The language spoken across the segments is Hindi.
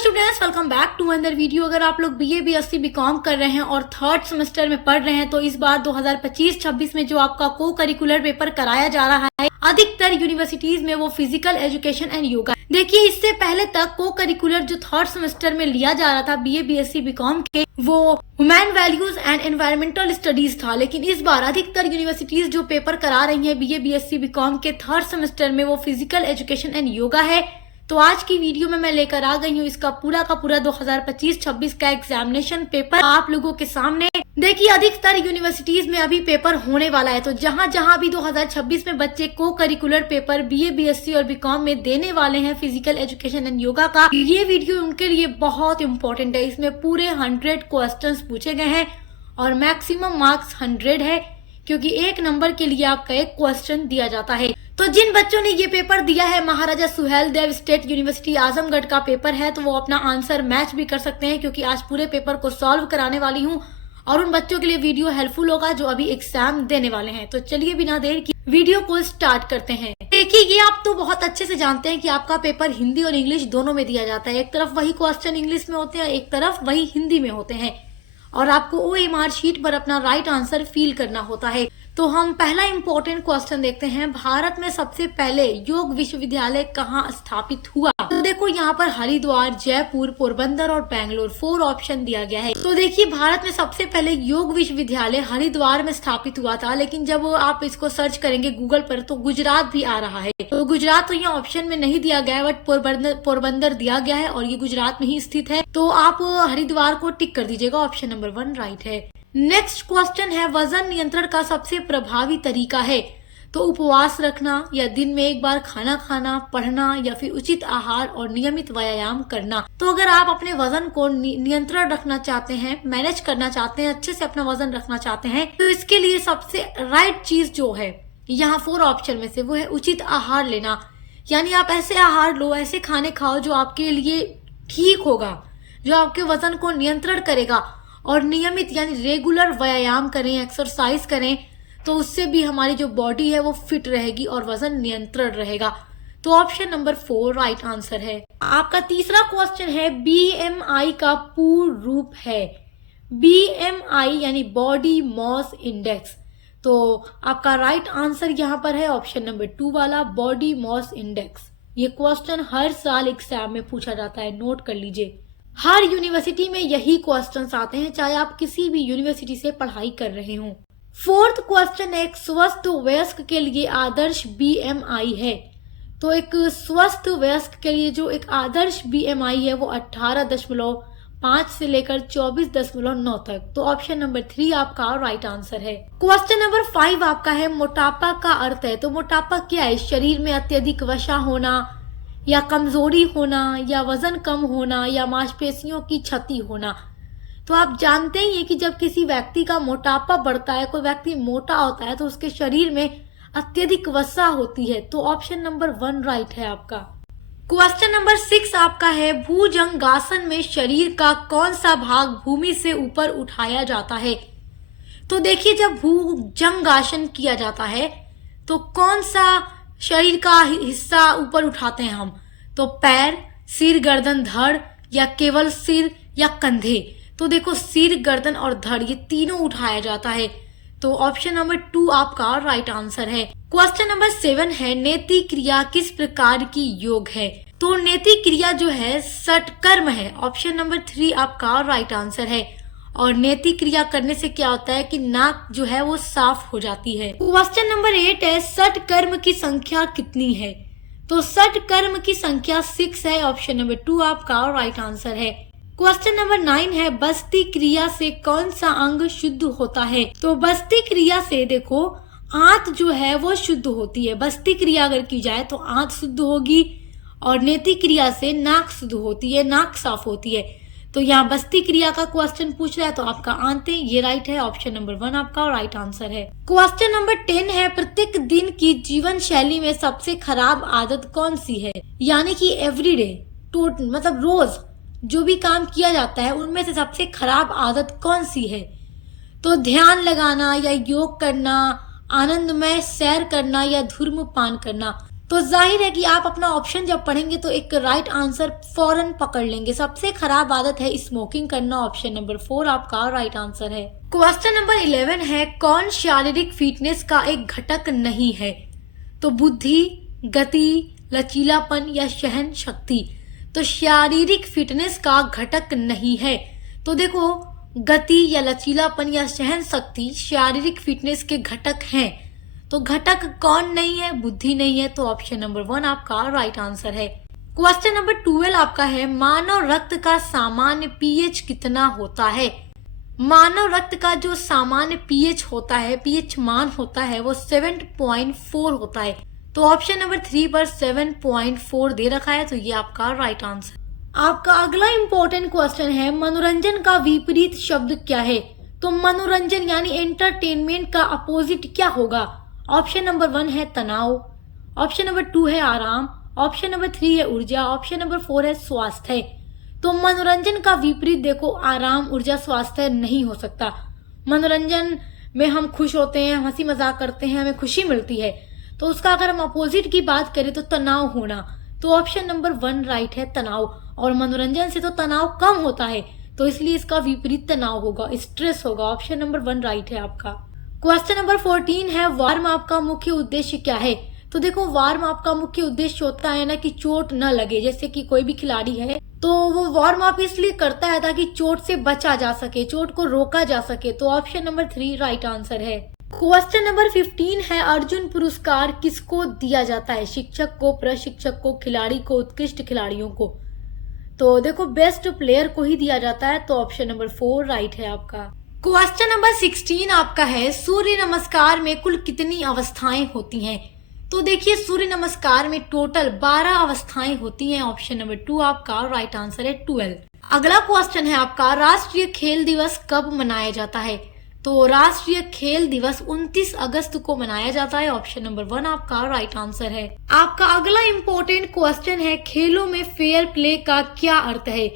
Students, welcome back to another video. अगर आप लोग बीए बीएससी बीकॉम कर रहे हैं और थर्ड सेमेस्टर में पढ़ रहे हैं तो इस बार 2025-26 में जो आपका को करिकुलर पेपर कराया जा रहा है अधिकतर यूनिवर्सिटीज में वो फिजिकल एजुकेशन एंड योगा। देखिए, इससे पहले तक को करिकुलर जो थर्ड सेमेस्टर में लिया जा रहा था बीए बीएससी बीकॉम के वो human values and environmental studies था, लेकिन इस बार अधिकतर यूनिवर्सिटीज जो पेपर करा रही है बीए बीएससी बीकॉम के थर्ड सेमेस्टर में वो फिजिकल एजुकेशन एंड योगा है। तो आज की वीडियो में मैं लेकर आ गई हूँ इसका पूरा का पूरा 2025-26 का एग्जामिनेशन पेपर आप लोगों के सामने। देखिए, अधिकतर यूनिवर्सिटीज में अभी पेपर होने वाला है, तो जहां जहां भी 2026 में बच्चे को करिकुलर पेपर बीए बीएससी और बीकॉम में देने वाले हैं फिजिकल एजुकेशन एंड योगा का, ये वीडियो उनके लिए बहुत इंपॉर्टेंट है। इसमें पूरे 100 क्वेश्चन पूछे गए हैं और मैक्सिमम मार्क्स 100 है, क्योंकि एक नंबर के लिए आपका एक क्वेश्चन दिया जाता है। तो जिन बच्चों ने ये पेपर दिया है, महाराजा सुहेल देव स्टेट यूनिवर्सिटी आजमगढ़ का पेपर है, तो वो अपना आंसर मैच भी कर सकते हैं, क्योंकि आज पूरे पेपर को सॉल्व कराने वाली हूँ और उन बच्चों के लिए वीडियो हेल्पफुल होगा जो अभी एग्जाम देने वाले हैं। तो चलिए बिना देर की वीडियो को स्टार्ट करते हैं। देखिए, ये आप तो बहुत अच्छे से जानते हैं कि आपका पेपर हिंदी और इंग्लिश दोनों में दिया जाता है। एक तरफ वही क्वेश्चन इंग्लिश में होते हैं, एक तरफ वही हिंदी में होते हैं, और आपको ओएमआर शीट पर अपना राइट आंसर फिल करना होता है। तो हम पहला इंपॉर्टेंट क्वेश्चन देखते हैं, भारत में सबसे पहले योग विश्वविद्यालय कहाँ स्थापित हुआ? तो देखो, यहाँ पर हरिद्वार, जयपुर, पोरबंदर और बेंगलोर 4 ऑप्शन दिया गया है। तो देखिए, भारत में सबसे पहले योग विश्वविद्यालय हरिद्वार में स्थापित हुआ था, लेकिन जब आप इसको सर्च करेंगे गूगल पर तो गुजरात भी आ रहा है। तो गुजरात तो यहाँ ऑप्शन में नहीं दिया गया है, बट पोरबंदर दिया गया है और ये गुजरात में ही स्थित है। तो आप हरिद्वार को टिक कर दीजिएगा, ऑप्शन नंबर 1 राइट है। नेक्स्ट क्वेश्चन है, वजन नियंत्रण का सबसे प्रभावी तरीका है? तो उपवास रखना, या दिन में एक बार खाना खाना, पढ़ना, या फिर उचित आहार और नियमित व्यायाम करना। तो अगर आप अपने वजन को नियंत्रण रखना चाहते हैं, मैनेज करना चाहते हैं, अच्छे से अपना वजन रखना चाहते हैं, तो इसके लिए सबसे राइट चीज जो है यहाँ 4 ऑप्शन में से वो है उचित आहार लेना। यानी आप ऐसे आहार लो, ऐसे खाने खाओ जो आपके लिए ठीक होगा, जो आपके वजन को नियंत्रण करेगा, और नियमित यानी रेगुलर व्यायाम करें, एक्सरसाइज करें, तो उससे भी हमारी जो बॉडी है वो फिट रहेगी और वजन नियंत्रण रहेगा। तो ऑप्शन नंबर 4 राइट आंसर है। आपका तीसरा क्वेश्चन है, बीएमआई का पूर्ण रूप है? बीएमआई यानी बॉडी मॉस इंडेक्स। तो आपका राइट आंसर यहाँ पर है ऑप्शन नंबर 2 वाला, बॉडी मॉस इंडेक्स। ये क्वेश्चन हर साल एग्जाम में पूछा जाता है, नोट कर लीजिए। हर यूनिवर्सिटी में यही क्वेश्चंस आते हैं, चाहे आप किसी भी यूनिवर्सिटी से पढ़ाई कर रहे हो। फोर्थ क्वेश्चन है, एक स्वस्थ वयस्क के लिए आदर्श बीएमआई है? तो एक स्वस्थ वयस्क के लिए जो एक आदर्श बीएमआई है वो 18.5 से लेकर 24.9 तक। तो ऑप्शन नंबर 3 आपका राइट आंसर है। क्वेश्चन नंबर 5 आपका है, मोटापा का अर्थ है? तो मोटापा क्या है? शरीर में अत्यधिक वसा होना, या कमजोरी होना, या वजन कम होना, या मांसपेशियों की क्षति होना। तो आप जानते ही हैं कि जब किसी व्यक्ति का मोटापा बढ़ता है, कोई व्यक्ति मोटा होता है, तो उसके शरीर में अत्यधिक वसा होती है। तो ऑप्शन नंबर 1 राइट है आपका। क्वेश्चन नंबर 6 आपका है, भुजंगासन में शरीर का कौन सा भाग भूमि से ऊपर उठाया जाता है? तो देखिए, जब भुजंगासन किया जाता है तो कौन सा शरीर का हिस्सा ऊपर उठाते हैं हम? तो पैर, सिर, गर्दन, धड़, या केवल सिर या कंधे? तो देखो, सिर, गर्दन और धड़ ये तीनों उठाया जाता है। तो ऑप्शन नंबर 2 आपका राइट आंसर है। क्वेश्चन नंबर 7 है, नेति क्रिया किस प्रकार की योग है? तो नेति क्रिया जो है सटकर्म है। ऑप्शन नंबर 3 आपका राइट आंसर है। और नेति क्रिया करने से क्या होता है कि नाक जो है वो साफ हो जाती है। क्वेश्चन नंबर 8 है, सटकर्म की संख्या कितनी है? तो सटकर्म की संख्या 6 है। ऑप्शन नंबर 2 आपका राइट आंसर है। क्वेश्चन नंबर 9 है, बस्ती क्रिया से कौन सा अंग शुद्ध होता है? तो बस्ती क्रिया से देखो, आंत जो है वो शुद्ध होती है। बस्ती क्रिया अगर की जाए तो आंत शुद्ध होगी, और नेति क्रिया से नाक शुद्ध होती है, नाक साफ होती है। तो यहाँ बस्ती क्रिया का क्वेश्चन पूछ रहा है, तो आपका आंतें ये राइट है। ऑप्शन नंबर 1 आपका राइट आंसर है। क्वेश्चन नंबर 10 है, प्रत्येक दिन की जीवन शैली में सबसे खराब आदत कौन सी है? यानी कि एवरीडे, मतलब रोज जो भी काम किया जाता है उनमें से सबसे खराब आदत कौन सी है? तो ध्यान लगाना, या योग करना, आनंदमय सैर करना, या धूम्रपान करना। तो जाहिर है कि आप अपना ऑप्शन जब पढ़ेंगे तो एक राइट आंसर फौरन पकड़ लेंगे। सबसे खराब आदत है स्मोकिंग करना। ऑप्शन नंबर 4 आपका राइट आंसर है। क्वेश्चन नंबर 11 है, कौन शारीरिक फिटनेस का एक घटक नहीं है? तो बुद्धि, गति, लचीलापन या सहन शक्ति। तो शारीरिक फिटनेस का घटक नहीं है। तो देखो, गति या लचीलापन या सहन शक्ति शारीरिक फिटनेस के घटक हैं। तो घटक कौन नहीं है? बुद्धि नहीं है। तो ऑप्शन नंबर 1 आपका राइट आंसर है। क्वेश्चन नंबर 12 आपका है, मानव रक्त का सामान्य पीएच कितना होता है? मानव रक्त का जो सामान्य पीएच होता है, पीएच मान होता है, वो 7.4 होता है। तो ऑप्शन नंबर 3 पर 7.4 दे रखा है, तो ये आपका राइट आंसर। आपका अगला इंपॉर्टेंट क्वेश्चन है, मनोरंजन का विपरीत शब्द क्या है? तो मनोरंजन यानी एंटरटेनमेंट का अपोजिट क्या होगा? ऑप्शन नंबर 1 है तनाव, ऑप्शन नंबर 2 है आराम, ऑप्शन नंबर 3 है ऊर्जा, ऑप्शन नंबर 4 है स्वास्थ्य। तो मनोरंजन का विपरीत देखो, आराम, ऊर्जा, स्वास्थ्य नहीं हो सकता। मनोरंजन में हम खुश होते हैं, हंसी मजाक करते हैं, हमें खुशी मिलती है। तो उसका अगर हम अपोजिट की बात करें तो तनाव होना। तो ऑप्शन नंबर 1 राइट है, तनाव। और मनोरंजन से तो तनाव कम होता है, तो इसलिए इसका विपरीत तनाव होगा, स्ट्रेस होगा। ऑप्शन नंबर 1 राइट है आपका। क्वेश्चन नंबर 14 है, वार्म अप का मुख्य उद्देश्य क्या है? तो देखो, वार्म अप का मुख्य उद्देश्य होता है ना कि चोट न लगे। जैसे कि कोई भी खिलाड़ी है तो वो वार्म अप इसलिए करता है ताकि चोट से बचा जा सके, चोट को रोका जा सके। तो ऑप्शन नंबर 3 राइट आंसर है। क्वेश्चन नंबर 15 है, अर्जुन पुरस्कार किसको दिया जाता है? शिक्षक को, प्रशिक्षक को, खिलाड़ी को, उत्कृष्ट खिलाड़ियों को। तो देखो, बेस्ट प्लेयर को ही दिया जाता है। तो ऑप्शन नंबर 4 राइट है आपका। क्वेश्चन नंबर 16 आपका है, सूर्य नमस्कार में कुल कितनी अवस्थाएं होती हैं? तो देखिए, सूर्य नमस्कार में टोटल 12 अवस्थाएं होती हैं। ऑप्शन नंबर 2 आपका राइट आंसर है, 12। अगला क्वेश्चन है आपका, राष्ट्रीय खेल दिवस कब मनाया जाता है? तो राष्ट्रीय खेल दिवस 29 अगस्त को मनाया जाता है। ऑप्शन नंबर 1 आपका राइट आंसर है। आपका अगला इंपॉर्टेंट क्वेश्चन है, खेलों में फेयर प्ले का क्या अर्थ है?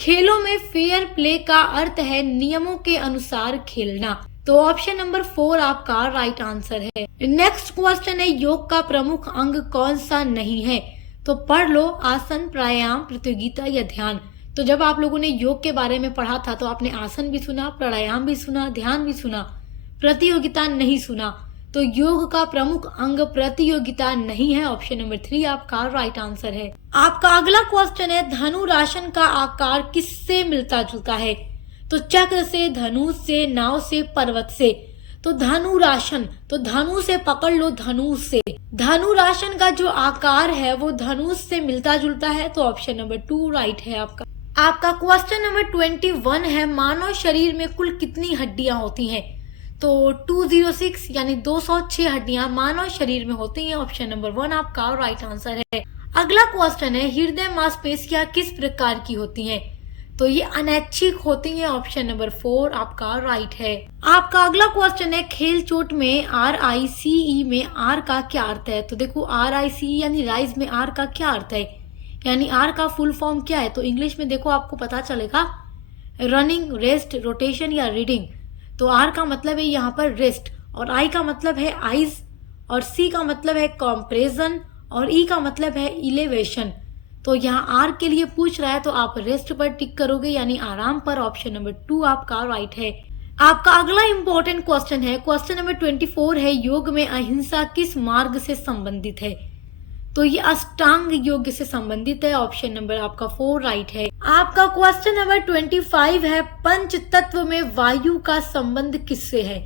खेलों में फेयर प्ले का अर्थ है नियमों के अनुसार खेलना। तो ऑप्शन नंबर 4 आपका राइट आंसर है। नेक्स्ट क्वेश्चन है, योग का प्रमुख अंग कौन सा नहीं है? तो पढ़ लो, आसन, प्राणायाम, प्रतियोगिता या ध्यान। तो जब आप लोगों ने योग के बारे में पढ़ा था तो आपने आसन भी सुना, प्राणायाम भी सुना, ध्यान भी सुना, प्रतियोगिता नहीं सुना। तो योग का प्रमुख अंग प्रतियोगिता नहीं है। ऑप्शन नंबर 3 आपका राइट आंसर है। आपका अगला क्वेश्चन है, धनुरासन का आकार किससे मिलता जुलता है? तो चक्र से, धनुष से, नाव से, पर्वत से। तो धनुरासन, तो धनु से पकड़ लो, धनुष से। धनुरासन का जो आकार है वो धनुष से मिलता जुलता है। तो ऑप्शन नंबर 2 राइट है आपका। आपका क्वेश्चन नंबर 21 है, मानव शरीर में कुल कितनी हड्डियां होती हैं? तो 206 यानी 206 हड्डियां मानव शरीर में होती हैं। ऑप्शन नंबर 1 आपका राइट आंसर है। अगला क्वेश्चन है, हृदय मांसपेशियां किस प्रकार की होती हैं? तो ये अनैच्छिक होती हैं। ऑप्शन नंबर 4 आपका राइट है। आपका अगला क्वेश्चन है, खेल चोट में RICE में R का क्या अर्थ है? तो देखो, RICE यानी राइज में R का क्या अर्थ है, यानी R का फुल फॉर्म क्या है? तो इंग्लिश में देखो आपको पता चलेगा, रनिंग, रेस्ट, रोटेशन या रीडिंग। तो R का मतलब है यहाँ पर रेस्ट, और I का मतलब है आइज, और C का मतलब है कॉम्प्रेशन, और E का मतलब है इलेवेशन। तो यहाँ R के लिए पूछ रहा है तो आप रेस्ट पर टिक करोगे, यानी आराम पर। ऑप्शन नंबर 2 आपका राइट है। आपका अगला इंपॉर्टेंट क्वेश्चन है, क्वेश्चन नंबर 24 है, योग में अहिंसा किस मार्ग से संबंधित है? तो ये अष्टांग योग से संबंधित है। ऑप्शन नंबर आपका 4 राइट है। आपका क्वेश्चन नंबर 25 है, पंच तत्व में वायु का संबंध किससे है?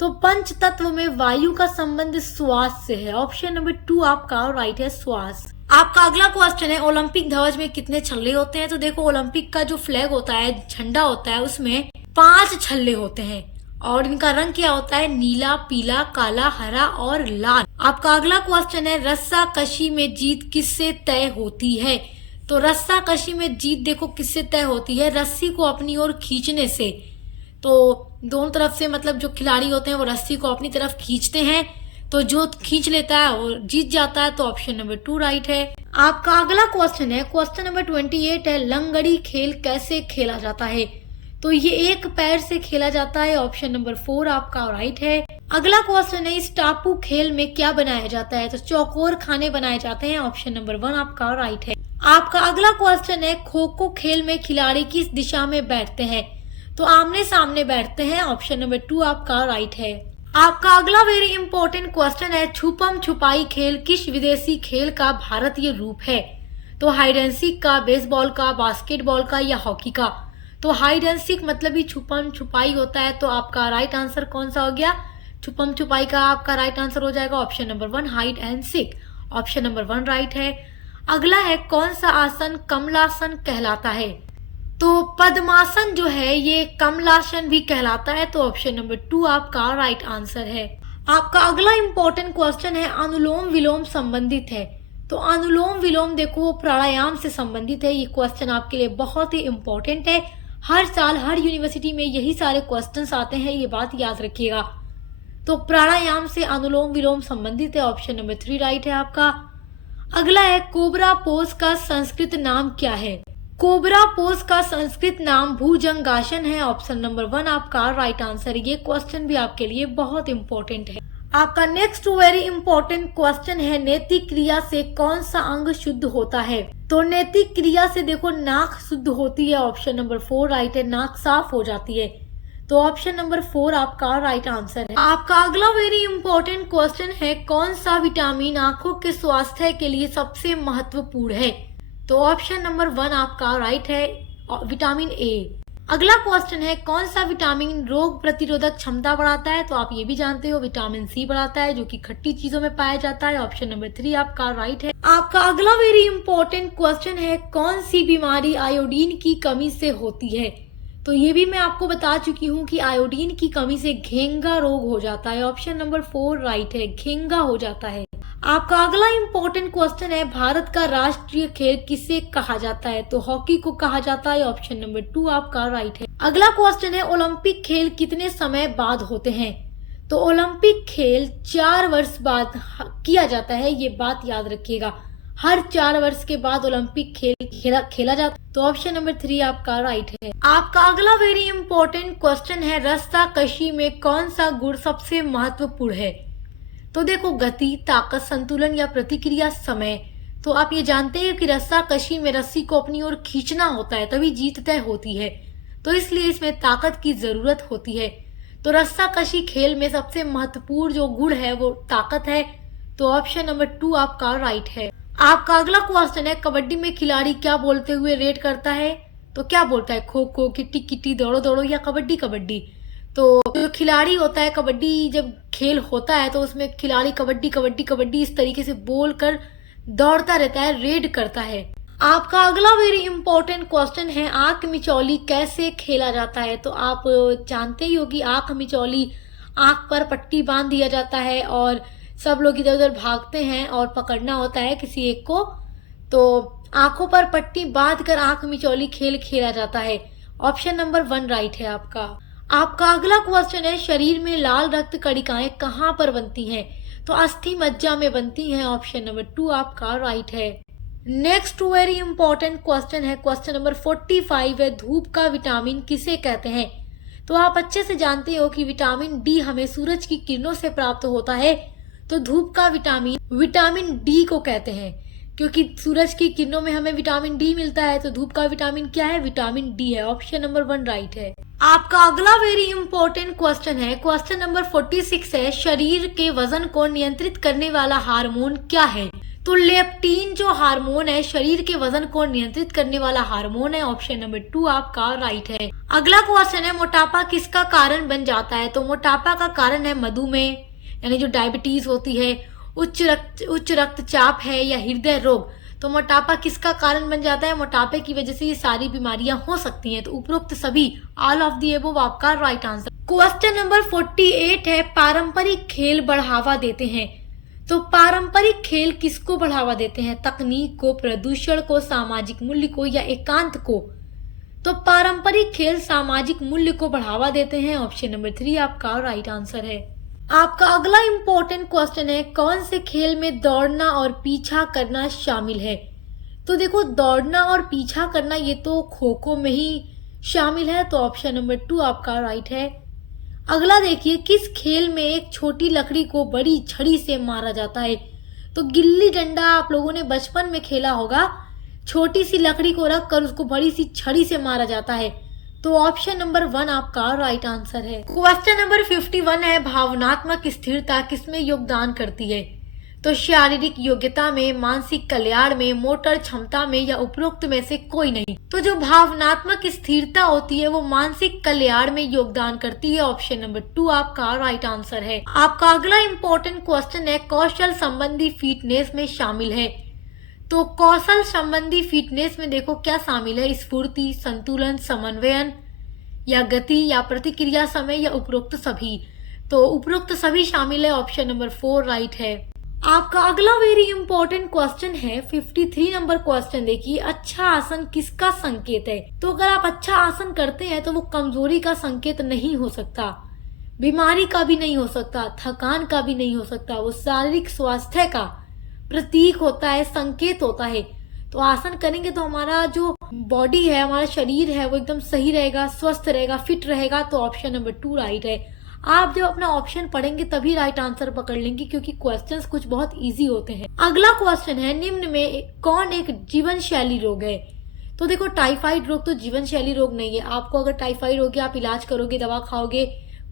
तो पंच तत्व में वायु का संबंध श्वास से है। ऑप्शन नंबर 2 आपका राइट है, श्वास। आपका अगला क्वेश्चन है, ओलंपिक ध्वज में कितने छल्ले होते हैं? तो देखो, ओलंपिक का जो फ्लैग होता है, झंडा होता है, उसमें 5 छल्ले होते हैं, और इनका रंग क्या होता है? नीला, पीला, काला, हरा और लाल। आपका अगला क्वेश्चन है, रस्साकशी में जीत किससे तय होती है? तो रस्साकशी में जीत देखो किससे तय होती है? रस्सी को अपनी ओर खींचने से। तो दोनों तरफ से, मतलब जो खिलाड़ी होते हैं वो रस्सी को अपनी तरफ खींचते हैं, तो जो खींच लेता है वो जीत जाता है। तो ऑप्शन नंबर 2 राइट है। आपका अगला क्वेश्चन है, क्वेश्चन नंबर 28 है, लंगड़ी खेल कैसे खेला जाता है? तो ये एक पैर से खेला जाता है। ऑप्शन नंबर 4 आपका राइट है। अगला क्वेश्चन है, इस टापू खेल में क्या बनाया जाता है? तो चौकोर खाने बनाए जाते हैं। ऑप्शन नंबर 1 आपका राइट है। आपका अगला क्वेश्चन है, खो खो खेल में खिलाड़ी किस दिशा में बैठते हैं? तो आमने सामने बैठते हैं। ऑप्शन नंबर 2 आपका राइट है। आपका अगला वेरी इंपॉर्टेंट क्वेश्चन है, छुपम छुपाई खेल किस विदेशी खेल का भारतीय रूप है? तो हाइड एंड सीक का, बेसबॉल का, बास्केटबॉल का या हॉकी का? तो हाइड एंड सीक मतलब ही छुपम छुपाई होता है। तो आपका राइट आंसर कौन सा हो गया? छुपम छुपाई का आपका राइट आंसर हो जाएगा option number 1 hide and seek. Option number 1 right है। अगला है, कौन सा आसन कमलासन कहलाता है? तो पद्मासन जो है ये कमलासन भी कहलाता है। तो ऑप्शन नंबर 2 आपका राइट आंसर है। आपका अगला इंपॉर्टेंट क्वेश्चन है, अनुलोम विलोम संबंधित है? तो अनुलोम विलोम देखो प्राणायाम से संबंधित है। ये क्वेश्चन आपके लिए बहुत ही इंपॉर्टेंट है। हर साल हर यूनिवर्सिटी में यही सारे क्वेश्चंस आते हैं, ये बात याद रखिएगा। तो प्राणायाम से अनुलोम विलोम संबंधित है। ऑप्शन नंबर 3 राइट है आपका। अगला है, कोबरा पोज का संस्कृत नाम क्या है? कोबरा पोज का संस्कृत नाम भुजंगासन है। ऑप्शन नंबर 1 आपका राइट आंसर। ये क्वेश्चन भी आपके लिए बहुत इंपॉर्टेंट है। आपका नेक्स्ट वेरी इंपॉर्टेंट क्वेश्चन है, नैतिक क्रिया से कौन सा अंग शुद्ध होता है? तो नैतिक क्रिया से देखो नाक शुद्ध होती है। ऑप्शन नंबर 4 राइट है, नाक साफ हो जाती है। तो ऑप्शन नंबर 4 आपका राइट आंसर है। आपका अगला वेरी इंपॉर्टेंट क्वेश्चन है, कौन सा विटामिन आंखों के स्वास्थ्य के लिए सबसे महत्वपूर्ण है? तो ऑप्शन नंबर 1 आपका राइट है, विटामिन ए। अगला क्वेश्चन है, कौन सा विटामिन रोग प्रतिरोधक क्षमता बढ़ाता है? तो आप ये भी जानते हो विटामिन सी बढ़ाता है, जो कि खट्टी चीजों में पाया जाता है। ऑप्शन नंबर 3 आपका राइट है। आपका अगला वेरी इंपॉर्टेंट क्वेश्चन है, कौन सी बीमारी आयोडीन की कमी से होती है? तो ये भी मैं आपको बता चुकी हूँ कि आयोडीन की कमी से घेंगा रोग हो जाता है। ऑप्शन नंबर 4 राइट है, घेंगा हो जाता है। आपका अगला इंपॉर्टेंट क्वेश्चन है, भारत का राष्ट्रीय खेल किसे कहा जाता है? तो हॉकी को कहा जाता है। ऑप्शन नंबर 2 आपका राइट है। अगला क्वेश्चन है, ओलंपिक खेल कितने समय बाद होते हैं? तो ओलंपिक खेल 4 वर्ष बाद किया जाता है, ये बात याद रखिएगा। हर 4 वर्ष के बाद ओलंपिक खेल खेला जाता है। तो ऑप्शन नंबर 3 आपका राइट है। आपका अगला वेरी इंपॉर्टेंट क्वेश्चन है, रस्साकशी में कौन सा गुण सबसे महत्वपूर्ण है? तो देखो गति, ताकत, संतुलन या प्रतिक्रिया समय। तो आप ये जानते हैं कि रस्साकशी में रस्सी को अपनी ओर खींचना होता है, तभी जीत तय होती है। तो इसलिए इसमें ताकत की जरूरत होती है। तो रस्साकशी खेल में सबसे महत्वपूर्ण जो गुण है वो ताकत है। तो ऑप्शन नंबर 2 आपका राइट है। आपका अगला क्वेश्चन है, कबड्डी में खिलाड़ी क्या बोलते हुए रेड करता है? तो क्या बोलता है? खो खो, किट्टी किट्टी, दौड़ो दौड़ो या कबड्डी कबड्डी? तो जो खिलाड़ी होता है, कबड्डी जब खेल होता है तो उसमें खिलाड़ी कबड्डी कबड्डी कबड्डी इस तरीके से बोलकर दौड़ता रहता है, रेड करता है। आपका अगला वेरी इंपॉर्टेंट क्वेश्चन है, आंख मिचौली कैसे खेला जाता है? तो आप जानते ही हो कि आंख मिचौली, आंख पर पट्टी बांध दिया जाता है और सब लोग इधर उधर भागते हैं और पकड़ना होता है किसी एक को। तो आंखों पर पट्टी बांधकर आंख मिचौली खेल खेला जाता है। ऑप्शन नंबर 1 राइट है आपका। आपका अगला क्वेश्चन है, शरीर में लाल रक्त कणिकाएं कहाँ पर बनती हैं? तो अस्थि मज्जा में बनती हैं। ऑप्शन नंबर 2 आपका राइट है। नेक्स्ट वेरी इंपॉर्टेंट क्वेश्चन है, क्वेश्चन नंबर 45 है, धूप का विटामिन किसे कहते हैं? तो आप अच्छे से जानते हो कि विटामिन डी हमें सूरज की किरणों से प्राप्त होता है। तो धूप का विटामिन डी को कहते हैं, क्योंकि सूरज की किरणों में हमें विटामिन डी मिलता है। तो धूप का विटामिन क्या है? विटामिन डी है। ऑप्शन नंबर 1 राइट है। आपका अगला वेरी इंपॉर्टेंट क्वेश्चन है, क्वेश्चन नंबर 46 है, शरीर के वजन को नियंत्रित करने वाला हार्मोन क्या है? तो लेप्टिन जो हार्मोन है, शरीर के वजन को नियंत्रित करने वाला हार्मोन है। ऑप्शन नंबर 2 आपका राइट है। अगला क्वेश्चन है, मोटापा किसका कारण बन जाता है? तो मोटापा का कारण है मधुमेह, यानी जो डायबिटीज होती है, उच्च रक्तचाप है या हृदय रोग। तो मोटापा किसका कारण बन जाता है? मोटापे की वजह से ये सारी बीमारियां हो सकती हैं। तो उपरोक्त सभी, ऑल ऑफ दी अबव आपका राइट आंसर। क्वेश्चन नंबर 48 है, पारंपरिक खेल बढ़ावा देते हैं। तो पारंपरिक खेल किसको बढ़ावा देते हैं? तकनीक को, प्रदूषण को, सामाजिक मूल्य को या एकांत को? तो पारंपरिक खेल सामाजिक मूल्य को बढ़ावा देते हैं। ऑप्शन नंबर 3 आपका राइट आंसर है। आपका अगला इंपॉर्टेंट क्वेश्चन है, कौन से खेल में दौड़ना और पीछा करना शामिल है? तो देखो दौड़ना और पीछा करना ये तो खो खो में ही शामिल है। तो ऑप्शन नंबर 2 आपका राइट है। अगला देखिए, किस खेल में एक छोटी लकड़ी को बड़ी छड़ी से मारा जाता है? तो गिल्ली डंडा आप लोगों ने बचपन में खेला होगा। छोटी सी लकड़ी को रख कर उसको बड़ी सी छड़ी से मारा जाता है। तो ऑप्शन नंबर 1 आपका राइट आंसर है। क्वेश्चन नंबर 51 है, भावनात्मक स्थिरता किसमें योगदान करती है? तो शारीरिक योग्यता में, मानसिक कल्याण में, मोटर क्षमता में या उपरोक्त में से कोई नहीं। तो जो भावनात्मक स्थिरता होती है वो मानसिक कल्याण में योगदान करती है। ऑप्शन नंबर 2 आपका राइट आंसर है। आपका अगला इम्पोर्टेंट क्वेश्चन है, कौशल संबंधी फिटनेस में शामिल है। तो कौशल संबंधी फिटनेस में देखो क्या शामिल है? स्फूर्ति, संतुलन, समन्वयन या गति या प्रतिक्रिया समय या उपरोक्त सभी। तो उपरोक्त सभी शामिल है। ऑप्शन नंबर 4 राइट है। आपका अगला वेरी इंपॉर्टेंट क्वेश्चन है 53 नंबर क्वेश्चन देखिए, अच्छा आसन किसका संकेत है? तो अगर आप अच्छा आसन करते हैं तो वो कमजोरी का संकेत नहीं हो सकता, बीमारी का भी नहीं हो सकता, थकान का भी नहीं हो सकता, वो शारीरिक स्वास्थ्य का प्रतीक होता है, संकेत होता है। तो आसन करेंगे तो हमारा जो बॉडी है, हमारा शरीर है वो एकदम सही रहेगा, स्वस्थ रहेगा, फिट रहेगा। तो ऑप्शन नंबर 2 राइट है। आप जब अपना ऑप्शन पढ़ेंगे तभी राइट आंसर पकड़ लेंगे, क्योंकि क्वेश्चंस कुछ बहुत इजी होते हैं। अगला क्वेश्चन है, निम्न में कौन एक जीवन शैली रोग है? तो देखो टाइफाइड रोग तो जीवन शैली रोग नहीं है। आपको अगर टाइफाइड हो गया, आप इलाज करोगे, दवा खाओगे,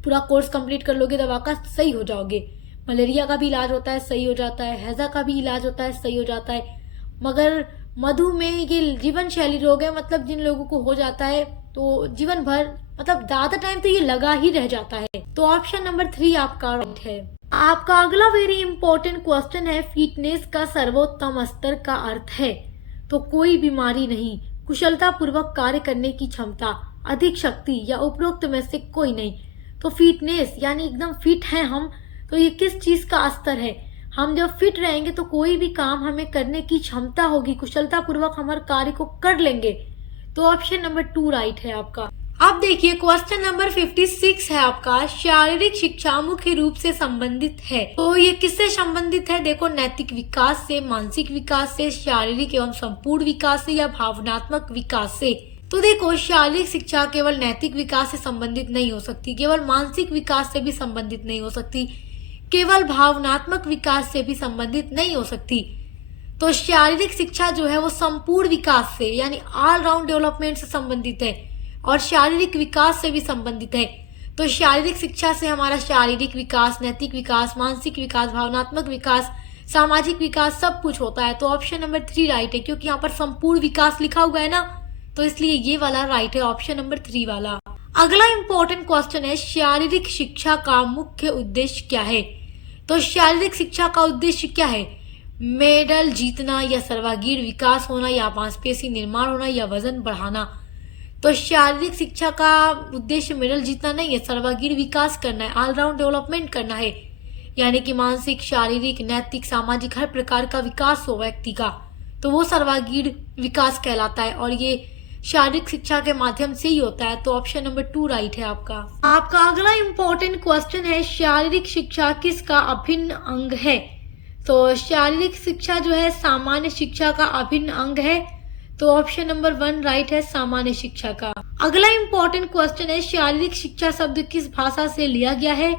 पूरा कोर्स कंप्लीट कर लोगे दवा का, सही हो जाओगे। मलेरिया का भी इलाज होता है, सही हो जाता है। हैजा का भी इलाज होता है, सही हो जाता है। मगर मधुमेह ये जीवन शैली रोग है, मतलब जिन लोगों को हो जाता है तो जीवन भर, मतलब ज्यादा टाइम तो ये लगा ही रह जाता है। तो ऑप्शन नंबर 3 आपका राइट है। आपका अगला वेरी इंपॉर्टेंट क्वेश्चन है, फिटनेस का सर्वोत्तम स्तर का अर्थ है? तो कोई बीमारी नहीं, कुशलता पूर्वक कार्य करने की क्षमता, अधिक शक्ति या उपरोक्त में से कोई नहीं। तो फिटनेस यानी एकदम फिट है हम, तो ये किस चीज का स्तर है? हम जब फिट रहेंगे तो कोई भी काम हमें करने की क्षमता होगी, कुशलता पूर्वक हमारे कार्य को कर लेंगे। तो ऑप्शन नंबर 2 राइट है आपका। अब देखिए क्वेश्चन नंबर 56 है आपका, शारीरिक शिक्षा मुख्य रूप से संबंधित है। तो ये किससे संबंधित है? देखो नैतिक विकास से, मानसिक विकास से, शारीरिक एवं संपूर्ण विकास से या भावनात्मक विकास से। तो देखो शारीरिक शिक्षा केवल नैतिक विकास से संबंधित नहीं हो सकती, केवल मानसिक विकास से भी संबंधित नहीं हो सकती, केवल भावनात्मक विकास से भी संबंधित नहीं हो सकती। तो शारीरिक शिक्षा जो है वो संपूर्ण विकास से यानी ऑल राउंड डेवलपमेंट से संबंधित है और शारीरिक विकास से भी संबंधित है। तो शारीरिक शिक्षा से हमारा शारीरिक विकास, नैतिक विकास, मानसिक विकास, भावनात्मक विकास, सामाजिक विकास सब कुछ होता है। तो ऑप्शन नंबर 3 राइट है, क्योंकि यहाँ पर संपूर्ण विकास लिखा हुआ है ना, तो इसलिए ये वाला राइट है, ऑप्शन नंबर 3 वाला। अगला इंपॉर्टेंट क्वेश्चन है, शारीरिक शिक्षा का मुख्य उद्देश्य क्या है? तो शारीरिक शिक्षा का उद्देश्य क्या है? मेडल जीतना या सर्वांगीण विकास होना या मांसपेशी निर्माण होना या वजन बढ़ाना। तो शारीरिक शिक्षा का उद्देश्य मेडल जीतना नहीं है, सर्वांगीण विकास करना है, ऑलराउंड डेवलपमेंट करना है, यानी कि मानसिक, शारीरिक, नैतिक, सामाजिक हर प्रकार का विकास हो व्यक्ति का, तो वो सर्वांगीण विकास कहलाता है और ये शारीरिक शिक्षा के माध्यम से ही होता है। तो ऑप्शन नंबर 2 राइट है आपका। आपका अगला इम्पोर्टेंट क्वेश्चन है, शारीरिक शिक्षा किसका अभिन्न अंग है? तो शारीरिक शिक्षा जो है सामान्य शिक्षा का अभिन्न अंग है। तो ऑप्शन नंबर 1 राइट है, सामान्य शिक्षा का। अगला इम्पोर्टेंट क्वेश्चन है, शारीरिक शिक्षा शब्द किस भाषा से लिया गया है?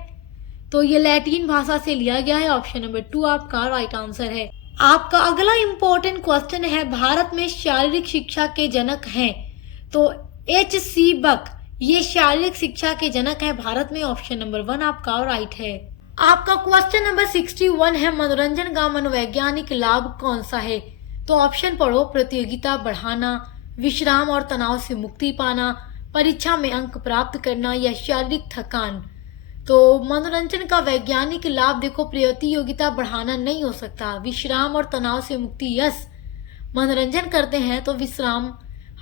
तो ये लैटिन भाषा से लिया गया है। ऑप्शन नंबर 2 आपका राइट आंसर है। आपका अगला इम्पोर्टेंट क्वेश्चन है, भारत में शारीरिक शिक्षा के जनक हैं? तो H.C. बक ये शारीरिक शिक्षा के जनक हैं भारत में। ऑप्शन नंबर 1 आपका राइट है। आपका क्वेश्चन नंबर 61 है, मनोरंजन का मनोवैज्ञानिक लाभ कौन सा है? तो ऑप्शन पढ़ो, प्रतियोगिता बढ़ाना, विश्राम और तनाव से मुक्ति पाना, परीक्षा में अंक प्राप्त करना या शारीरिक थकान। तो मनोरंजन का वैज्ञानिक लाभ देखो, प्रतियोगिता बढ़ाना नहीं हो सकता, विश्राम और तनाव से मुक्ति यस, मनोरंजन करते हैं तो विश्राम,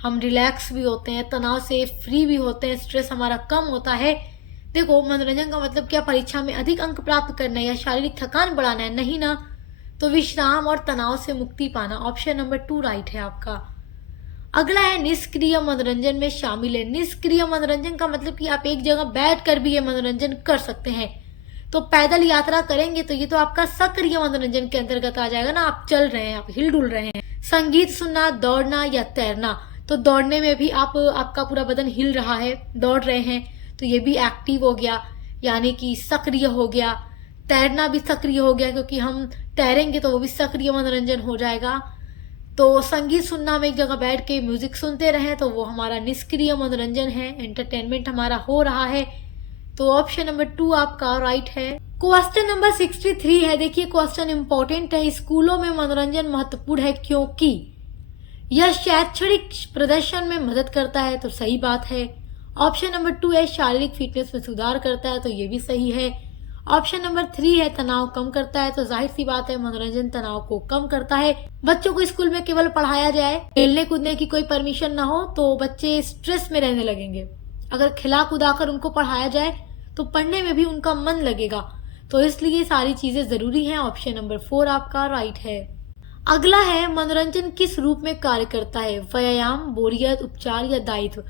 हम रिलैक्स भी होते हैं, तनाव से फ्री भी होते हैं, स्ट्रेस हमारा कम होता है। देखो मनोरंजन का मतलब क्या, परीक्षा में अधिक अंक प्राप्त करना है या शारीरिक थकान बढ़ाना है? नहीं ना, तो विश्राम और तनाव से मुक्ति पाना। ऑप्शन नंबर 2 राइट है आपका। अगला है, निष्क्रिय मनोरंजन में शामिल है। निष्क्रिय मनोरंजन का मतलब कि आप एक जगह बैठ कर भी ये मनोरंजन कर सकते हैं। तो पैदल यात्रा करेंगे तो ये तो आपका सक्रिय मनोरंजन के अंतर्गत आ जाएगा ना, आप चल रहे हैं, आप हिल डुल रहे हैं। संगीत सुनना, दौड़ना या तैरना, तो दौड़ने में भी आपका पूरा बदन हिल रहा है, दौड़ रहे हैं, तो ये भी एक्टिव हो गया। यानी कि सक्रिय हो गया। तैरना भी सक्रिय हो गया, क्योंकि हम तैरेंगे तो वो भी सक्रिय मनोरंजन हो जाएगा। तो संगीत सुनना, हम एक जगह बैठ के म्यूजिक सुनते रहें तो वो हमारा निष्क्रिय मनोरंजन है, एंटरटेनमेंट हमारा हो रहा है। तो ऑप्शन नंबर 2 आपका राइट है। क्वेश्चन नंबर 63 है। देखिए क्वेश्चन इंपॉर्टेंट है। स्कूलों में मनोरंजन महत्वपूर्ण है क्योंकि यह शैक्षणिक प्रदर्शन में मदद करता है, तो सही बात है। ऑप्शन नंबर 2 है शारीरिक फिटनेस में सुधार करता है, तो ये भी सही है। ऑप्शन नंबर 3 है तनाव कम करता है, तो जाहिर सी बात है मनोरंजन तनाव को कम करता है। बच्चों को स्कूल में केवल पढ़ाया जाए, खेलने कूदने की कोई परमिशन ना हो तो बच्चे स्ट्रेस में रहने लगेंगे। अगर खिला कुदाकर उनको पढ़ाया जाए तो पढ़ने में भी उनका मन लगेगा, तो इसलिए सारी चीजें जरूरी हैं। ऑप्शन नंबर 4 आपका राइट है। अगला है मनोरंजन किस रूप में कार्य करता है, व्यायाम, बोरियत, उपचार या दायित्व।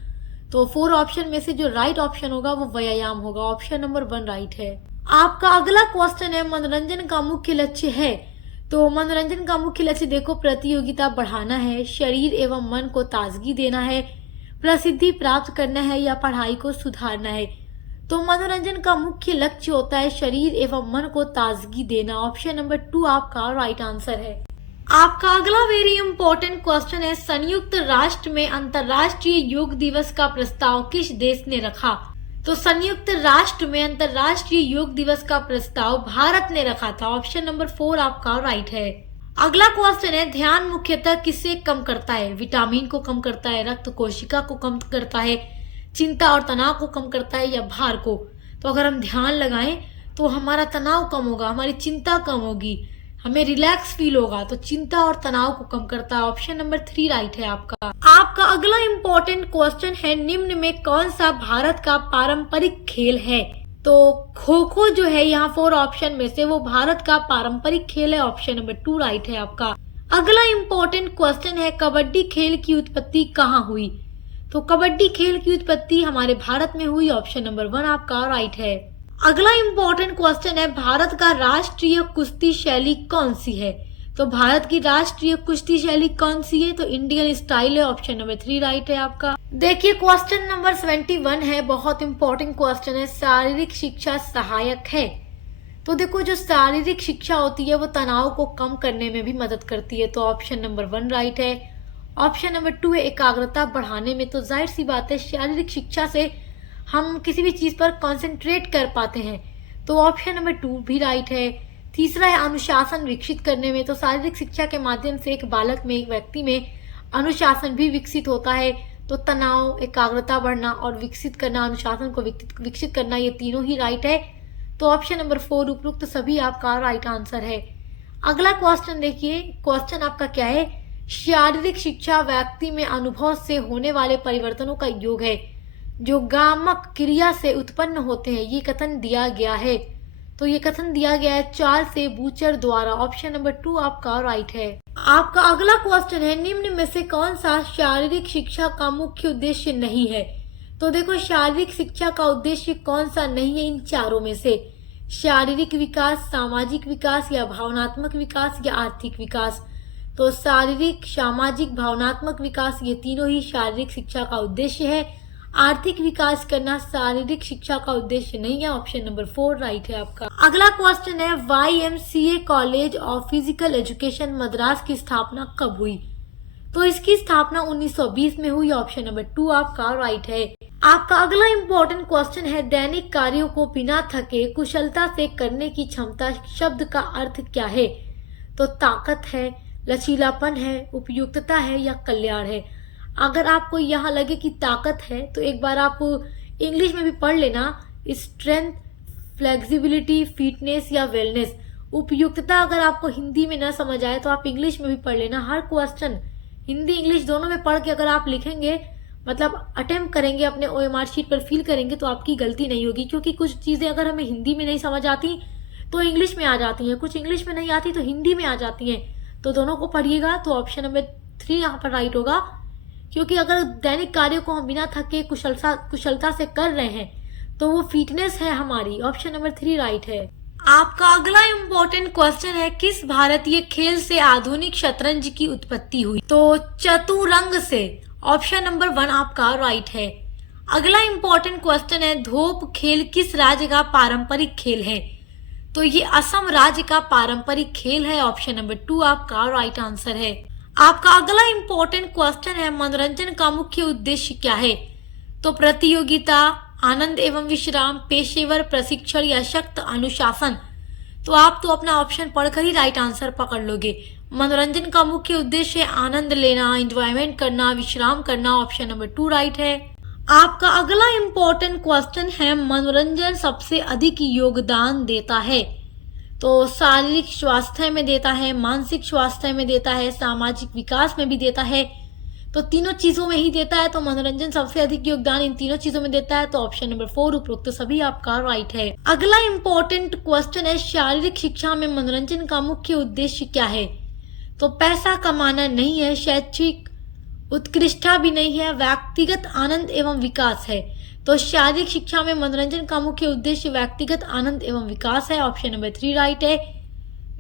तो 4 ऑप्शन में से जो राइट ऑप्शन होगा वो व्यायाम होगा। ऑप्शन नंबर 1 राइट है। आपका अगला क्वेश्चन है मनोरंजन का मुख्य लक्ष्य है। तो मनोरंजन का मुख्य लक्ष्य देखो प्रतियोगिता बढ़ाना है, शरीर एवं मन को ताजगी देना है, प्रसिद्धि प्राप्त करना है या पढ़ाई को सुधारना है। तो मनोरंजन का मुख्य लक्ष्य होता है शरीर एवं मन को ताजगी देना। ऑप्शन नंबर 2 आपका राइट आंसर है। आपका अगला वेरी इंपॉर्टेंट क्वेश्चन है संयुक्त राष्ट्र में अंतर्राष्ट्रीय योग दिवस का प्रस्ताव किस देश ने रखा। तो संयुक्त राष्ट्र में अंतर्राष्ट्रीय योग दिवस का प्रस्ताव भारत ने रखा था। ऑप्शन नंबर 4 आपका राइट है। अगला क्वेश्चन है ध्यान मुख्यतः किसे कम करता है, विटामिन को कम करता है, रक्त कोशिका को कम करता है, चिंता और तनाव को कम करता है या भार को। तो अगर हम ध्यान लगाएं तो हमारा तनाव कम होगा, हमारी चिंता कम होगी, हमें रिलैक्स फील होगा, तो चिंता और तनाव को कम करता है। ऑप्शन नंबर 3 राइट है आपका अगला इंपॉर्टेंट क्वेश्चन है निम्न में कौन सा भारत का पारंपरिक खेल है। तो खो खो जो है यहाँ 4 ऑप्शन में से वो भारत का पारंपरिक खेल है। ऑप्शन नंबर 2 राइट है आपका। अगला इंपॉर्टेंट क्वेश्चन है कबड्डी खेल की उत्पत्ति कहाँ हुई। तो कबड्डी खेल की उत्पत्ति हमारे भारत में हुई। ऑप्शन नंबर 1 आपका राइट है। अगला इंपॉर्टेंट क्वेश्चन है भारत का राष्ट्रीय कुश्ती शैली कौन सी है। तो भारत की राष्ट्रीय कुश्ती शैली कौन सी है, तो इंडियन स्टाइल है। ऑप्शन नंबर 3 राइट है आपका। देखिए क्वेश्चन नंबर 71 है, बहुत इंपॉर्टेंट क्वेश्चन है शारीरिक शिक्षा सहायक है। तो देखो जो शारीरिक शिक्षा होती है वो तनाव को कम करने में भी मदद करती है, तो ऑप्शन नंबर 1 राइट है। ऑप्शन नंबर 2 है एकाग्रता बढ़ाने में। तो जाहिर सी बात है शारीरिक शिक्षा से हम किसी भी चीज पर कंसंट्रेट कर पाते हैं, तो ऑप्शन नंबर 2 भी राइट है। तीसरा है अनुशासन विकसित करने में। तो शारीरिक शिक्षा के माध्यम से एक बालक में, एक व्यक्ति में अनुशासन भी विकसित होता है। तो तनाव, एकाग्रता बढ़ना और विकसित करना, अनुशासन को विकसित करना, ये तीनों ही राइट है। तो ऑप्शन नंबर 4 उपरोक्त सभी आपका राइट आंसर है। अगला क्वेश्चन देखिए, क्वेश्चन आपका क्या है, शारीरिक शिक्षा व्यक्ति में अनुभव से होने वाले परिवर्तनों का योग है जो गामक क्रिया से उत्पन्न होते हैं, ये कथन दिया गया है। तो ये कथन दिया गया है चार्ल्स से बूचर द्वारा। ऑप्शन नंबर 2 आपका राइट है। आपका अगला क्वेश्चन है निम्न में से कौन सा शारीरिक शिक्षा का मुख्य उद्देश्य नहीं है। तो देखो शारीरिक शिक्षा का उद्देश्य कौन सा नहीं है इन चारों में से, शारीरिक विकास, सामाजिक विकास या भावनात्मक विकास या आर्थिक विकास। तो शारीरिक, सामाजिक, भावनात्मक विकास ये तीनों ही शारीरिक शिक्षा का उद्देश्य है। आर्थिक विकास करना शारीरिक शिक्षा का उद्देश्य नहीं है। ऑप्शन नंबर 4 राइट है आपका। अगला क्वेश्चन है YMCA college of physical education Madras की स्थापना कब हुई। तो इसकी स्थापना 1920 में हुई। ऑप्शन नंबर 2 आपका राइट है। आपका अगला इंपॉर्टेंट क्वेश्चन है दैनिक कार्यों को बिना थके कुशलता से करने की क्षमता शब्द का अर्थ क्या है। तो ताकत है, लचीलापन है, उपयुक्तता है या कल्याण है। अगर आपको यहाँ लगे कि ताकत है तो एक बार आप इंग्लिश में भी पढ़ लेना, स्ट्रेंथ, फ्लेक्सिबिलिटी, फिटनेस या वेलनेस। उपयुक्तता अगर आपको हिंदी में ना समझ आए तो आप इंग्लिश में भी पढ़ लेना। हर क्वेश्चन हिंदी इंग्लिश दोनों में पढ़ के अगर आप लिखेंगे, मतलब अटेम्प्ट करेंगे, अपने OMR शीट पर फिल करेंगे, तो आपकी गलती नहीं होगी। क्योंकि कुछ चीजें अगर हमें हिंदी में नहीं समझ आती तो इंग्लिश में आ जाती हैं, कुछ इंग्लिश में नहीं आती तो हिंदी में आ जाती हैं। तो दोनों को पढ़िएगा। तो ऑप्शन नंबर 3 यहाँ पर राइट होगा, क्योंकि अगर दैनिक कार्यों को हम बिना थके कुशलता से कर रहे हैं तो वो फिटनेस है हमारी। ऑप्शन नंबर 3 राइट है। आपका अगला इम्पोर्टेंट क्वेश्चन है किस भारतीय खेल से आधुनिक शतरंज की उत्पत्ति हुई। तो चतुरंग से। ऑप्शन नंबर 1 आपका राइट है। अगला इंपॉर्टेंट क्वेश्चन है, धोप खेल किस राज्य का पारंपरिक खेल है? तो ये असम राज्य का पारंपरिक खेल है। ऑप्शन नंबर 2 आपका राइट आंसर है। आपका अगला इंपॉर्टेंट क्वेश्चन है, मनोरंजन का मुख्य उद्देश्य क्या है? तो प्रतियोगिता, आनंद एवं विश्राम, पेशेवर प्रशिक्षण या सख्त अनुशासन। तो आप तो अपना ऑप्शन पढ़कर ही राइट आंसर पकड़ लोगे। मनोरंजन का मुख्य उद्देश्य है आनंद लेना, एंजॉयमेंट करना, विश्राम करना। ऑप्शन नंबर 2 राइट है। आपका अगला इंपॉर्टेंट क्वेश्चन है, मनोरंजन सबसे अधिक योगदान देता है? तो शारीरिक स्वास्थ्य में देता है, मानसिक स्वास्थ्य में देता है, सामाजिक विकास में भी देता है। तो तीनों चीजों में ही देता है। तो मनोरंजन सबसे अधिक योगदान इन तीनों चीजों में देता है। तो ऑप्शन नंबर 4 उपरोक्त सभी आपका राइट है। अगला इंपॉर्टेंट क्वेश्चन है, शारीरिक शिक्षा में मनोरंजन का मुख्य उद्देश्य क्या है? तो पैसा कमाना नहीं है, शैक्षिक उत्कृष्टता भी नहीं है, व्यक्तिगत आनंद एवं विकास है। तो शारीरिक शिक्षा में मनोरंजन का मुख्य उद्देश्य व्यक्तिगत आनंद एवं विकास है। ऑप्शन नंबर 3 राइट है।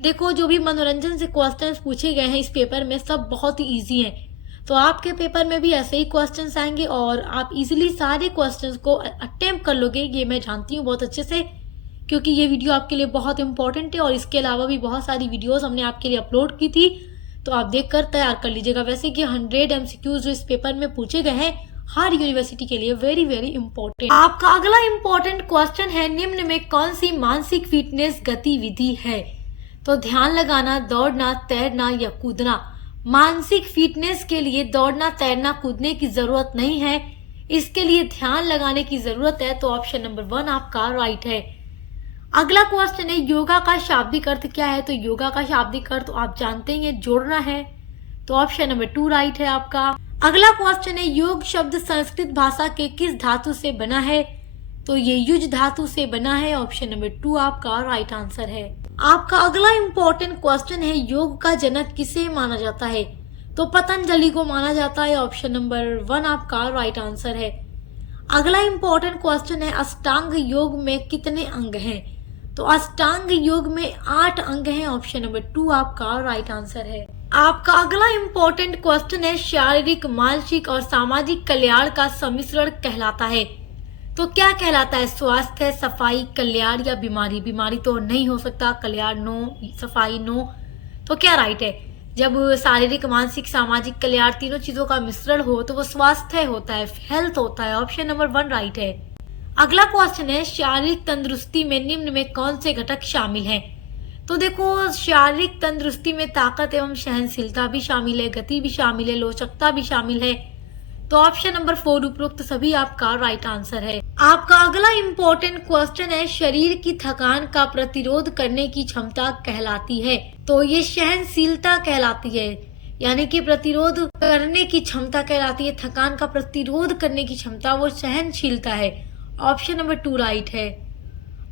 देखो, जो भी मनोरंजन से क्वेश्चंस पूछे गए हैं इस पेपर में सब बहुत ही इजी हैं। तो आपके पेपर में भी ऐसे ही क्वेश्चंस आएंगे और आप इजीली सारे क्वेश्चंस को अटेम्प्ट कर लोगे, ये मैं जानती हूँ बहुत अच्छे से, क्योंकि ये वीडियो आपके लिए बहुत इंपॉर्टेंट है। और इसके अलावा भी बहुत सारी वीडियोस हमने आपके लिए अपलोड की थी, तो आप देखकर तैयार कर लीजिएगा। वैसे कि 100 MCQs जो इस पेपर में पूछे गए हैं हर यूनिवर्सिटी के लिए वेरी वेरी इंपॉर्टेंट। आपका अगला इंपॉर्टेंट क्वेश्चन है, निम्न में कौन सी मानसिक फिटनेस गतिविधि है? तो ध्यान लगाना, दौड़ना, तैरना या कूदना। मानसिक फिटनेस के लिए दौड़ना, तैरना, कूदने की जरूरत नहीं है, इसके लिए ध्यान लगाने की जरूरत है। तो ऑप्शन नंबर 1 आपका राइट है। अगला क्वेश्चन है, योगा का शाब्दिक अर्थ क्या है? तो योगा का शाब्दिक अर्थ आप जानते ही हैं, जोड़ना है। तो ऑप्शन नंबर 2 राइट है आपका। अगला क्वेश्चन है, योग शब्द संस्कृत भाषा के किस धातु से बना है? तो ये युज धातु से बना है। ऑप्शन नंबर 2 आपका राइट आंसर है। आपका अगला इंपॉर्टेंट क्वेश्चन है, योग का जनक किसे माना जाता है? तो पतंजलि को माना जाता है। ऑप्शन नंबर 1 आपका राइट आंसर है। अगला इंपॉर्टेंट क्वेश्चन है, अष्टांग योग में कितने अंग हैं? तो अष्टांग योग में 8 अंग हैं। ऑप्शन नंबर 2 आपका राइट आंसर है। आपका अगला इंपॉर्टेंट क्वेश्चन है, शारीरिक, मानसिक और सामाजिक कल्याण का सम्मिश्रण कहलाता है। तो क्या कहलाता है? स्वास्थ्य, सफाई, कल्याण या बीमारी? बीमारी तो नहीं हो सकता, कल्याण नो, सफाई नो। तो क्या राइट है? जब शारीरिक, मानसिक, सामाजिक, कल्याण तीनों चीजों का मिश्रण हो तो वो स्वास्थ्य होता है, हेल्थ होता है। ऑप्शन नंबर 1 राइट है। अगला क्वेश्चन है, शारीरिक तंदुरुस्ती में निम्न में कौन से घटक शामिल हैं? तो देखो, शारीरिक तंदुरुस्ती में ताकत एवं सहनशीलता भी शामिल है, गति भी शामिल है, लोचकता भी शामिल है। तो ऑप्शन नंबर 4 उपरोक्त सभी आपका राइट आंसर है। आपका अगला इंपॉर्टेंट क्वेश्चन है, शरीर की थकान का प्रतिरोध करने की क्षमता कहलाती है। तो ये सहनशीलता कहलाती है, यानी कि प्रतिरोध करने की क्षमता कहलाती है। थकान का प्रतिरोध करने की क्षमता वो सहनशीलता है। ऑप्शन नंबर 2 राइट है।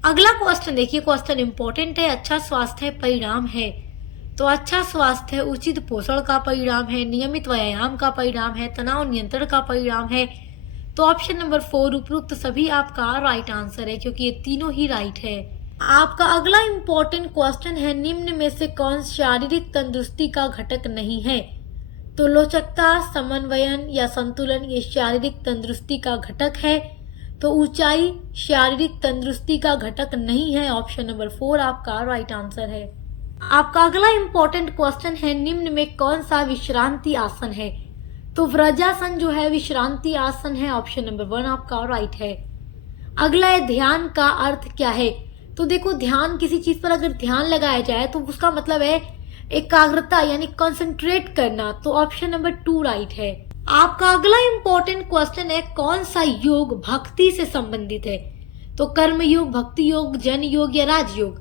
अगला क्वेश्चन देखिए, क्वेश्चन इंपॉर्टेंट है, अच्छा स्वास्थ्य परिणाम है। तो अच्छा स्वास्थ्य उचित पोषण का परिणाम है, नियमित व्यायाम का परिणाम है, तनाव नियंत्रण का परिणाम है। तो ऑप्शन नंबर 4 उपरोक्त सभी आपका राइट आंसर है, क्योंकि ये तीनों ही राइट है। आपका अगला इंपॉर्टेंट क्वेश्चन है, निम्न में से कौन शारीरिक तंदुरुस्ती का घटक नहीं है? तो लोचकता, समन्वयन या संतुलन ये शारीरिक तंदुरुस्ती का घटक है। तो ऊंचाई शारीरिक तंदुरुस्ती का घटक नहीं है। ऑप्शन नंबर 4 आपका राइट आंसर है। आपका अगला इंपॉर्टेंट क्वेश्चन है, निम्न में कौन सा विश्रांति आसन है? तो व्रजासन जो है विश्रांति आसन है। ऑप्शन नंबर 1 आपका राइट है। अगला है, ध्यान का अर्थ क्या है? तो देखो, ध्यान किसी चीज पर अगर ध्यान लगाया जाए तो उसका मतलब है एकाग्रता, यानी कंसंट्रेट करना। तो ऑप्शन नंबर 2 राइट है। आपका अगला इंपॉर्टेंट क्वेश्चन है, कौन सा योग भक्ति से संबंधित है? तो कर्म योग, भक्ति योग, जन योग या राजयोग?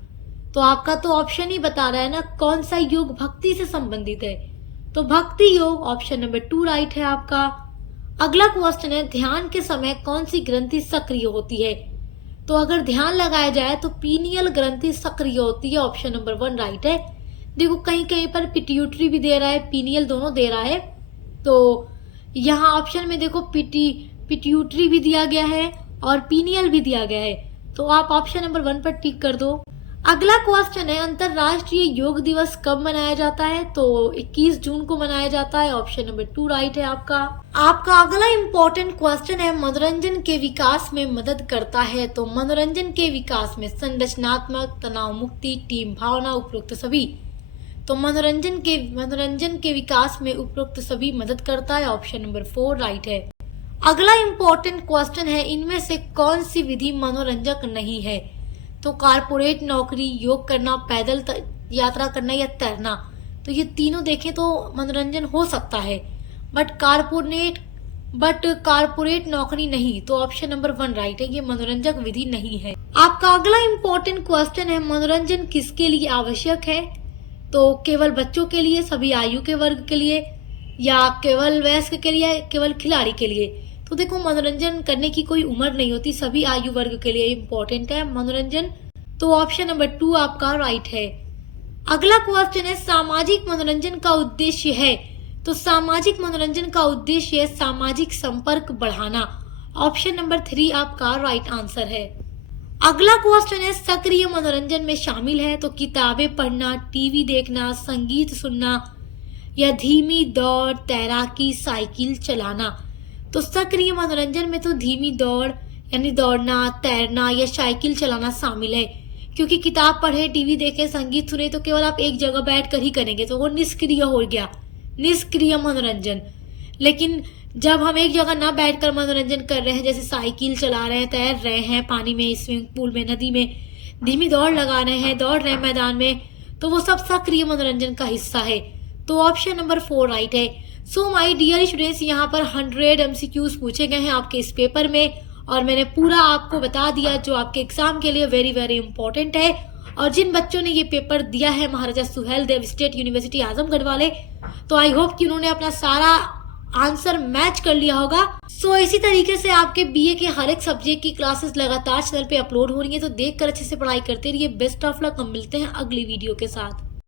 तो आपका तो ऑप्शन ही बता रहा है ना, कौन सा योग भक्ति से संबंधित है। तो भक्ति योग। ऑप्शन नंबर 2 राइट है आपका। अगला क्वेश्चन है, ध्यान के समय कौन सी ग्रंथि सक्रिय होती है? तो अगर ध्यान लगाया जाए तो पीनियल ग्रंथि सक्रिय होती है। ऑप्शन नंबर 1 राइट है। देखो, कहीं कहीं पर पिट्यूटरी भी दे रहा है, पीनियल दोनों दे रहा है। तो यहाँ ऑप्शन में देखो, पिट्यूटरी भी दिया गया है और पीनियल भी दिया गया है। तो आप ऑप्शन नंबर 1 पर टिक कर दो। अगला क्वेश्चन है, अंतरराष्ट्रीय योग दिवस कब मनाया जाता है? तो 21 जून को मनाया जाता है। ऑप्शन नंबर 2 राइट है आपका अगला इम्पोर्टेंट क्वेश्चन है, मनोरंजन के विकास में मदद करता है। तो मनोरंजन के विकास में संरचनात्मक, तनाव मुक्ति, टीम भावना, उपरोक्त सभी। तो मनोरंजन के विकास में उपरोक्त सभी मदद करता है। ऑप्शन नंबर 4 राइट है। अगला इम्पोर्टेंट क्वेश्चन है, इनमें से कौन सी विधि मनोरंजक नहीं है? तो कारपोरेट नौकरी, योग करना, पैदल यात्रा करना या तैरना। तो ये तीनों देखें तो मनोरंजन हो सकता है, बट कारपोरेट नौकरी नहीं। तो ऑप्शन नंबर 1 राइट है, ये मनोरंजक विधि नहीं है। आपका अगला इम्पोर्टेंट क्वेश्चन है, मनोरंजन किसके लिए आवश्यक है? तो केवल बच्चों के लिए, सभी आयु के वर्ग के लिए, या केवल वयस्क के लिए, केवल खिलाड़ी के लिए? तो देखो, मनोरंजन करने की कोई उम्र नहीं होती, सभी आयु वर्ग के लिए इम्पोर्टेंट है मनोरंजन। तो ऑप्शन नंबर 2 आपका राइट है। अगला क्वेश्चन है, सामाजिक मनोरंजन का उद्देश्य है। तो सामाजिक मनोरंजन का उद्देश्य है सामाजिक संपर्क बढ़ाना। ऑप्शन नंबर 3 आपका राइट आंसर है। अगला क्वेश्चन है, सक्रिय मनोरंजन में शामिल है। तो किताबें पढ़ना, टीवी देखना, संगीत सुनना, या धीमी दौड़, तैराकी, साइकिल चलाना। तो सक्रिय मनोरंजन में तो धीमी दौड़ यानी दौड़ना, तैरना या साइकिल चलाना शामिल है, क्योंकि किताब पढ़े, टीवी देखे, संगीत सुने तो केवल आप एक जगह बैठकर ही करेंगे, तो वो निष्क्रिय हो गया, निष्क्रिय मनोरंजन। लेकिन जब हम एक जगह ना बैठकर मनोरंजन कर रहे हैं, जैसे साइकिल चला रहे हैं, तैर रहे हैं पानी में, स्विमिंग पूल में, नदी में, धीमी दौड़ लगा रहे हैं, दौड़ रहे हैं मैदान में, तो वो सब सक्रिय मनोरंजन का हिस्सा है। तो ऑप्शन नंबर 4 राइट है। सो माय डियर स्टूडेंट्स, यहाँ पर 100 MCQs पूछे गए हैं आपके इस पेपर में, और मैंने पूरा आपको बता दिया जो आपके एग्जाम के लिए वेरी वेरी इंपॉर्टेंट है। और जिन बच्चों ने ये पेपर दिया है महाराजा सुहेल देव स्टेट यूनिवर्सिटी आजमगढ़ वाले, तो आई होप कि उन्होंने अपना सारा आंसर मैच कर लिया होगा। सो इसी तरीके से आपके बीए के हर एक सब्जेक्ट की क्लासेस लगातार चैनल पे अपलोड हो रही है, तो देखकर अच्छे से पढ़ाई करते रहिए। बेस्ट ऑफ लक, हम मिलते हैं अगली वीडियो के साथ।